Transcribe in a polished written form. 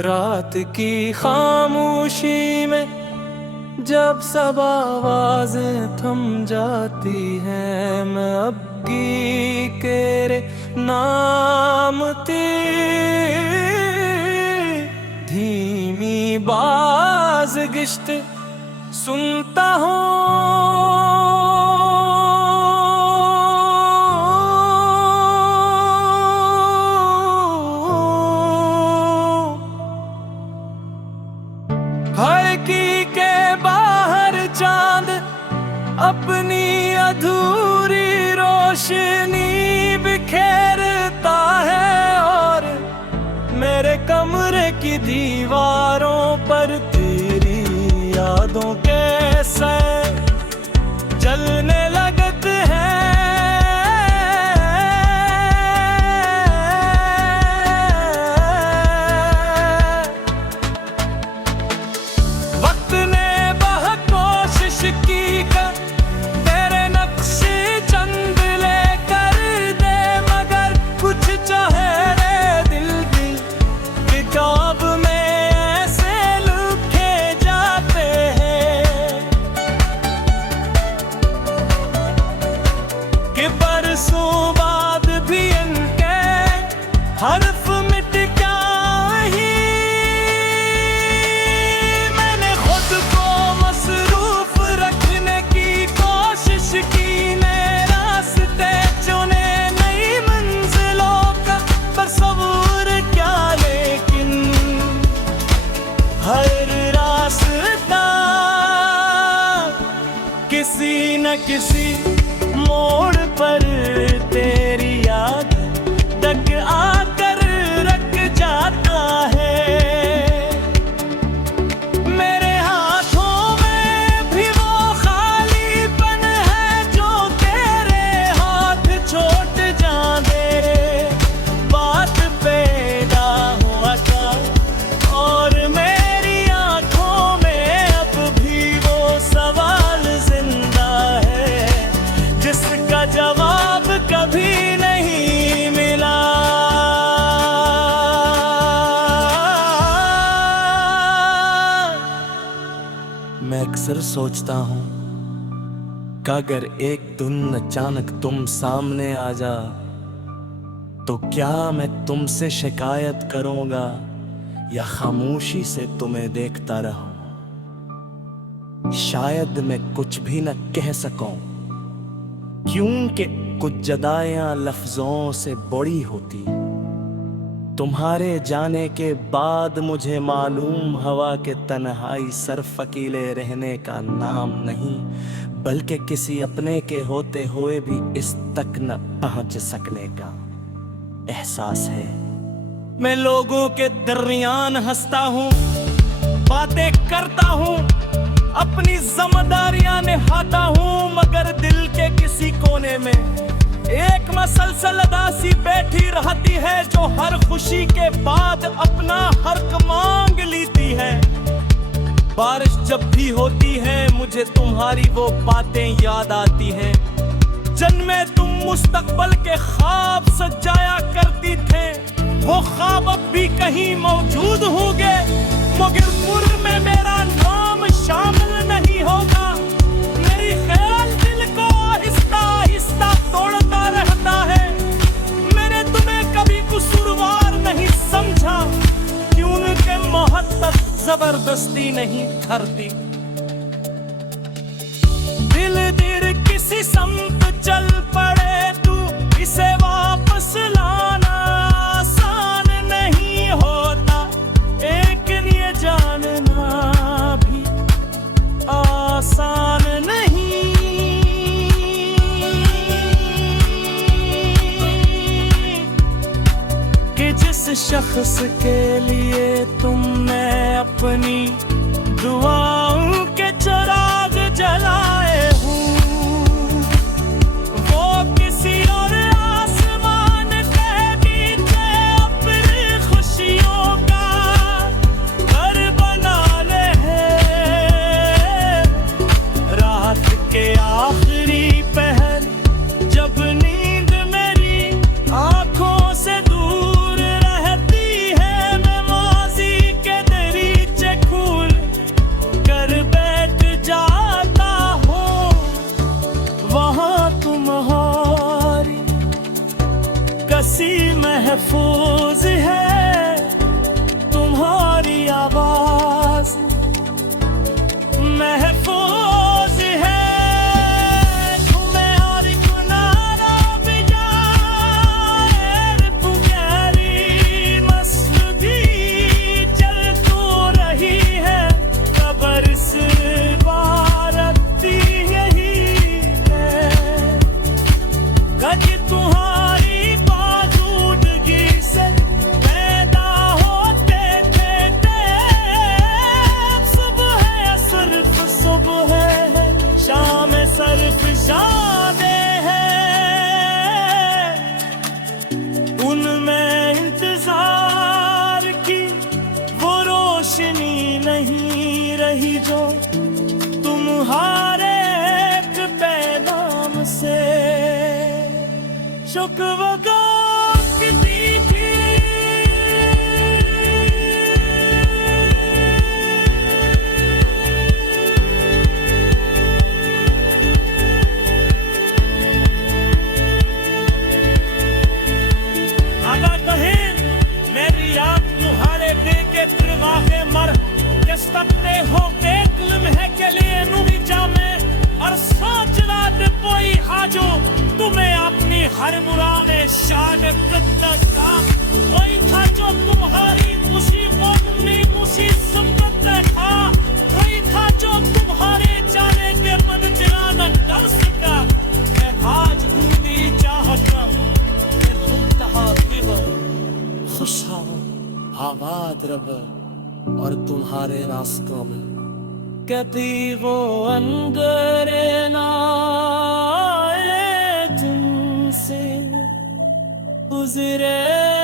रात की खामोशी में जब सब आवाजें थम जाती हैं, मैं अब की तेरे नाम धीमी बाज गिश्त सुनता हूँ। खिड़की के बाहर चांद अपनी अधूरी रोशनी बिखेरता है और मेरे कमरे की दीवारों पर तेरी यादों के सैर जलने लगते हैं। वक्त ने बहुत कोशिश की कर तेरे नक्शे चंद लेकर दे, मगर कुछ चेहरे दिल की किताब में ऐसे लिखे जाते हैं कि बरसों बाद भी इनके हर्फ मिट क्या ही। मैंने खुद को मसरूफ रखने की कोशिश की, नए रास्ते चुने, नई मंजिलों का तस्वूर क्या, लेकिन हर रास्ता किसी न किसी मोड़ पर तेरी याद तक आकर रख जाता है। मेरे हाथों में भी वो खालीपन है जो तेरे हाथ छोड़ जा दे। बात पैदा हुआ था और मेरी आंखों में अब भी वो सवाल जिंदा है जिसका जवाब कभी नहीं मिला। मैं अक्सर सोचता हूँ कि अगर एक दिन अचानक तुम सामने आ जा तो क्या मैं तुमसे शिकायत करूँगा या खामोशी से तुम्हें देखता रहूँ। शायद मैं कुछ भी न कह सकूं क्योंकि कुछ जदायां लफ्जों से बड़ी होती। तुम्हारे जाने के बाद मुझे मालूम हवा के तन्हाई सिर्फ अकेले रहने का नाम नहीं, बल्कि किसी अपने के होते हुए भी इस तक न पहुंच सकने का एहसास है। मैं लोगों के दरमियान हंसता हूँ, बातें करता हूँ, अपनी जिम्मेदारियां निभाता हूँ, मगर दिल के किसी कोने में एक मसलसल उदासी बैठी रहती है जो हर खुशी के बाद अपना हक मांग लेती है। बारिश जब भी होती है मुझे तुम्हारी वो बातें याद आती हैं जिनमें तुम मुस्तकबल के ख्वाब सजाया करती थे। वो ख्वाब अब भी कहीं मौजूद होंगे मगर मुर में मेरा नाम शामिल नहीं होगा। मेरी ख्याल दिल को आहिस्ता आहिस्ता तोड़ता रहता है। मैंने तुम्हें कभी कसूरवार नहीं समझा क्योंकि मोहब्बत जबरदस्ती नहीं करती। दिल किसी संत चल पड़े तू इसे वापस लाना आसान नहीं होता, एक ये जानना भी आसान नहीं कि जिस शख्स के लिए तुमने अपनी दुआओं के चिराग जलाए हूँ वो किसी और आसमान के बीते अपनी खुशियों का घर बना ले। रात के आखिरी पहर जब नींद मेरी आंखों से दूर रहती है, मैं माज़ी जो तुम्हारे एक पैगाम से शुक्र की थी। आगा कहें मेरी याद तुम्हारे बेके त्रिवाहे मर के सकते हो बेकलम है के लिए नुरी जामे और सोच रात कोई हाजो तुम्हें अपनी हर मुरादे शान कद्दत का कोई था जो तुम्हारी खुशी को अपनी मुसीबत देखा कोई था जो तुम्हारे जाने के मन चिराना डर सका मैं आज दूनी चाहता खुशहाल आबाद रब और तुम्हारे रास्तों में कभी वो अंदर ना तुमसे गुजरे।